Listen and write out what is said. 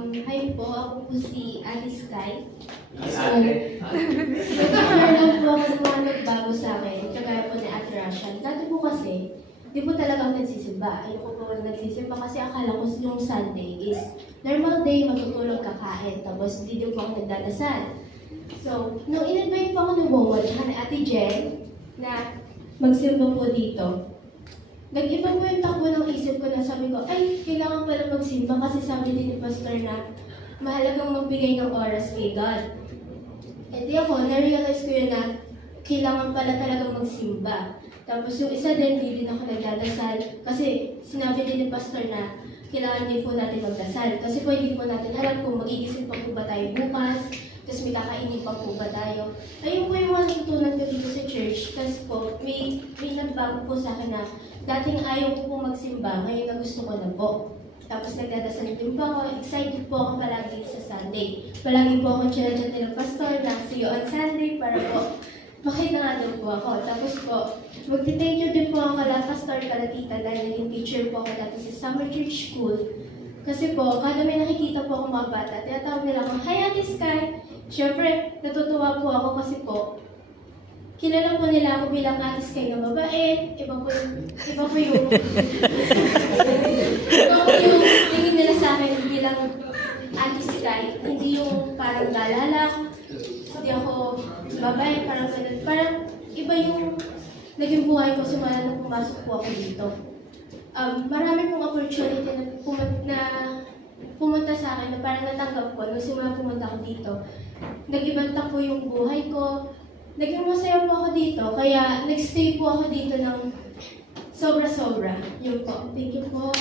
Hi po, ako po si Alice Sky. So, Ate. nag-share lang po ako ng mga nagbago sa akin, kagaya po ni Ate Rachel. Dati po kasi, di po talaga ako nagsisimba. Ayoko po nagsisimba kasi akala ko yung Sunday is normal day, matutulog kakain. Tapos di din po ako nagdadasal. So, nung in-invite po ako ni Wawad, ni Ate Jen, na magsimba po dito, nag-iba po yung takbo ng isip ko na sabi ko, ay, kailangan pala magsimba kasi sabi din ni Pastor na mahalagang magbigay ng oras kay God. E di ako, na-realize ko yun na kailangan pala talaga magsimba. Tapos yung isa din, di din ako nagdadasal kasi sinabi din ni Pastor na kailangan din po natin magdasal. Kasi po hindi po natin alam kung magigising pa po ba tayo bukas, tapos may kakainin pa po ba tayo. Ayun po yung mga natutunan ko dito sa church. Kasi po, may nagbago po sa akin na dating ayaw ko po magsimba, ngayon na gusto ko na po. Tapos nagdadasal din po ako, excited po ako palagi sa Sunday. Palagi po ako chinachat ng pastor na see you on Sunday para po makita nga daw po ako. Tapos po, magti-thank you din po ako kala pastor, kala tita dahil naging teacher po ako dati sa Summer Church School. Kasi po, kada may nakikita po akong mga bata, tinatawag nila akong, "Hi Ate Sky!" Siyempre, natutuwa po ako kasi po, kilala po nila ako bilang Ate Sky na babae, iba po yung tingin nila sa akin bilang Ate Sky, hindi yung parang galalak, hindi ako babae, parang ganun. Parang iba yung naging buhay ko simula nung pumasok po ako dito. Marami pong opportunity na pumunta sa akin na parang natanggap ko nung simula pumunta ako dito. Nag-ibanta po yung buhay ko. Naging masaya po ako dito, kaya nag-stay po ako dito ng sobra-sobra. Yun po. Thank you po.